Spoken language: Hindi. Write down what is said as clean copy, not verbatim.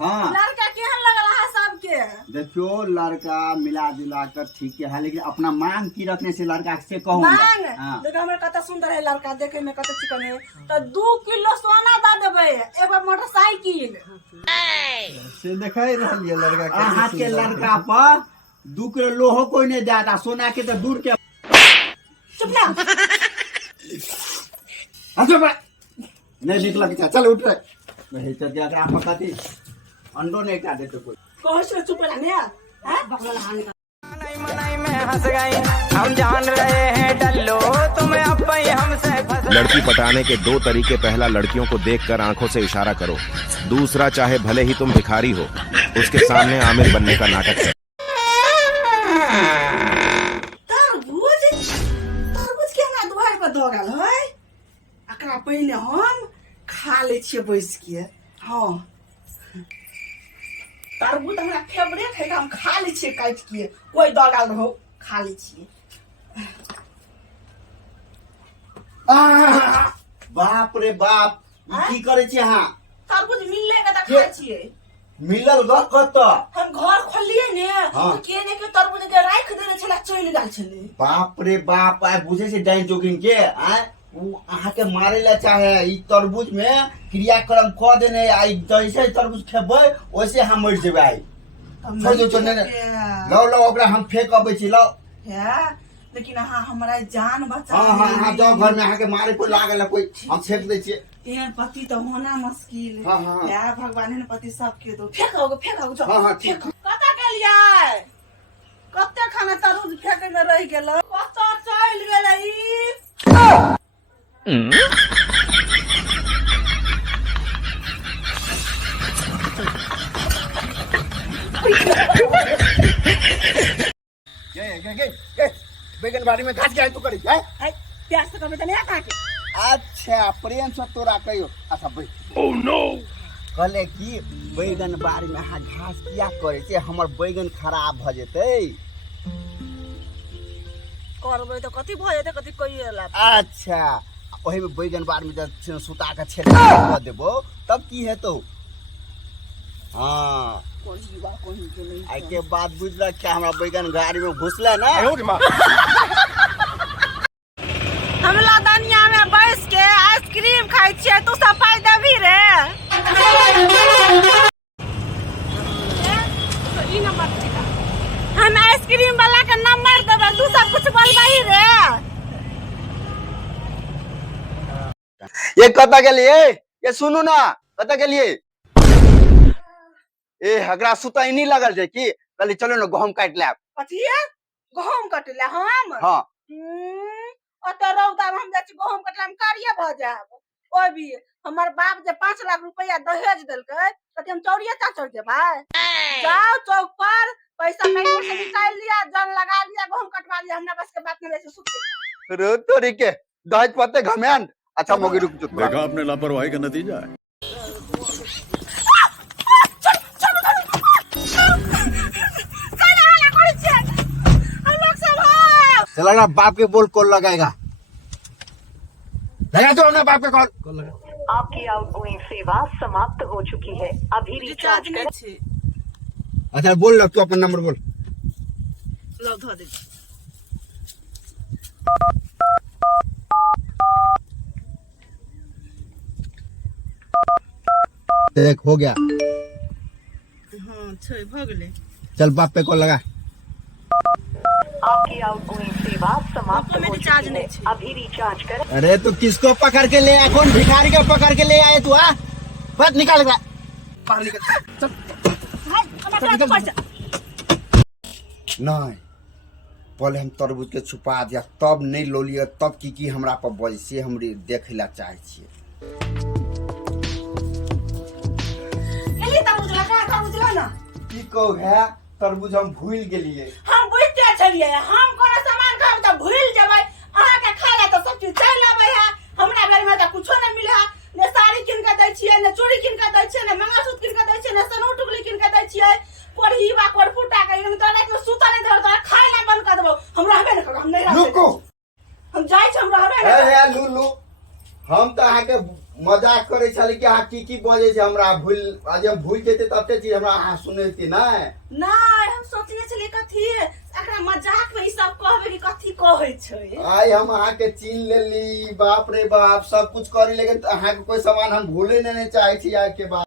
हाँ लड़का केहन लगल है सबके? देखियो लड़का मिला जुला कर ठीक है, लेकिन अपना मांग की रखने से लड़का से कहूँ मांग हाँ। देखो हमें कत सुंदर है लड़का, देखे में कत चिकन है, तो 2 किलो सोना दे देबे, एगो मोटरसाइकिल से दिखाई रही है लड़का अहाँ के लड़का पर 2 किलो लोहो कोई नहीं देता, सोना के तो दूर के। चुप ना नहीं निकल के चल उठ रहे नहीं चल के अगर आप पकाती अंडो नहीं खा देते कोई कहो से चुप रहने हैं बकला हानि का मनाई में हंस गई, हम जान रहे हैं डल्लो तुम्हें अब हमसे फंस। लड़की पटाने के 2 तरीके, पहला लड़कियों को देखकर आंखों से इशारा करो, दूसरा चाहे भले ही तुम भिखारी हो उसके सामने आमिर बनने का नाटक करो। तरबूज के हमरा दुआर पर दो गेल है, एकरा पहले हम खा ले छिए बैस के। हां तरबूज हमरा फेवरेट है, हम खा ले छिए काट के, कोई दो गेल रहो खा ले छिए। बाप रे बाप की करे छी अहाँ? तरबूज मिलले के त खाइ छिए। मिलल ग कत? हम घर खोलिए ने हाँ। केने के तरबूज के राख देने छला, चल गेल छले। बाप रे बाप आय बुझे से डाइन जोगिन के आय उ अहाँ के मारे ला चाहे। ई तरबूज में क्रियाक्रम क देने आई, जैसे तरबूज खेबै वैसे हम मर जेबै। आई छोड़ दो छोड़ ने लो लो ओकरा हम फेंक अबै छी लो है, लेकिन अहाँ हमरा जान बचा। हां हां हां जाओ घर में अहाँ के मारे कोई लागल कोई, हम फेंक दै छी। एहन पति तो होना मुश्किल है। हाँ, हाँ। या भगवान ने पति सबके दो। फेंकोगे फेंकोगे हाँ, हाँ, ठीक। कता के लिए कते खाना तरबूज फेंके में रह गेल, कता चल गेल ई। के बैगन बाड़ी में घास गिराई तू करी है? आई प्यास से कभी तो नहीं आता के। अच्छा प्रेम से तोरा कहियो। अच्छा बैठ। ओह नो कहले कि बैगन बाड़ी में अहाँ घास किया करे छे? हमर बैगन खराब भ जेतै। करबै तो कथि भ जेतै, कथि कइला। अच्छा ओही में बैगन बाड़ी में जब सुता के छेद क देबो तब की हेतौ? हां कोई बात कोई के नहीं। आई के बाद बुझला क्या हमरा बैगन गाड़ी में घुसला ना। हमला दुनिया में बैठ के आइसक्रीम खाइ छिए, तू सफाई देबी रे। ई नंबर दिला, हम आइसक्रीम वाला का नंबर देबे, तू सब कुछ बोलबही रे। ये कता के लिए? ये सुनू ना कता के लिए? ए हगरा सुता ही नहीं लगल जे की कहली चलो ना गहूम काट लेब। कथिए गहूम कटले हम? हां अत रौदा में हम जाची गहूम कटला में कारिया भ जाब। ओ भी हमर बाप जे 5 लाख रुपया दहेज देलकै, त हम चौरिया चाचर जेबै। जाओ चौक पर पैसा कहीं से निकाल लिया, जन लगा लिया, गहूम कटवा लिया, हमरा बस के बात नहीं वैसे सुत। रो तोरी के दहेज पते घमेंड। अच्छा मोगी रुक जो। देखा आपने लापरवाही का नतीजा है। चला ना बाप के बोल कॉल लगाएगा। लगा तो हमने बाप के कॉल लगा। आपकी आउटगोइंग सेवा समाप्त हो चुकी है, अभी रिचार्ज करें। अच्छा बोल लो तू अपन नंबर बोल। लो धो दे। देख हो गया। हां छै भ गेलै। चल बाप पे कॉल लगा। आपकी आउटगोइंग सेवा समाप्त में हो रिचार्ज चुकी नहीं है, छे। अभी रिचार्ज करें। अरे तू किसको पकड़ के ले आया? कौन भिखारी को पकड़ के ले आए तू? आ बस निकाल बाहर निकल। चल नहीं पहले हम तरबूज के छुपा दिया, तब नहीं लो लिया, तब की हमरा पर बज से हमरे देखे ला चाहे छिए। केली तरबूज लगा, तरबूज ला ना। की कहो है तरबूज हम भूल गेलिए। हम बुझते छलिए, हम कोनो सामान खाब त भूल जेबै, अहाँ के खाला त सब चीज चल आबै है। हमरा घर में त कुछो नहीं मिले है, ने साड़ी किन के दै छिए, ने चूड़ी किन के दै छिए, ने मंगलसूत्र किन के दै छिए, ने सनू टुकली किन के दै छिए, कोरहीबा कोरफुटा के एकदम तोरा के सुता नहीं देब, तोरा खाय ना बंद कर देबो। हम रहबे न करब, हम नहीं रहबे। रुको हम जाय छी, हम रहबे न अरे करब। लुलु हम तो आके मजाक करे छली कि अहाँ की बजे छै हमरा भूल आज हम भूल जेते तते चीज हमरा अहाँ सुनैती नहीं नहीं हम सोचने छलिए कथी एकरा मजाक में ई सब कहबे कि कथी कहै छै। आई हम अहाँ के चीन लेली बाप रे बाप सब कुछ करी लेकिन अहाँ के कोई सामान हम भूले नहीं चाहे छी आज के बाद।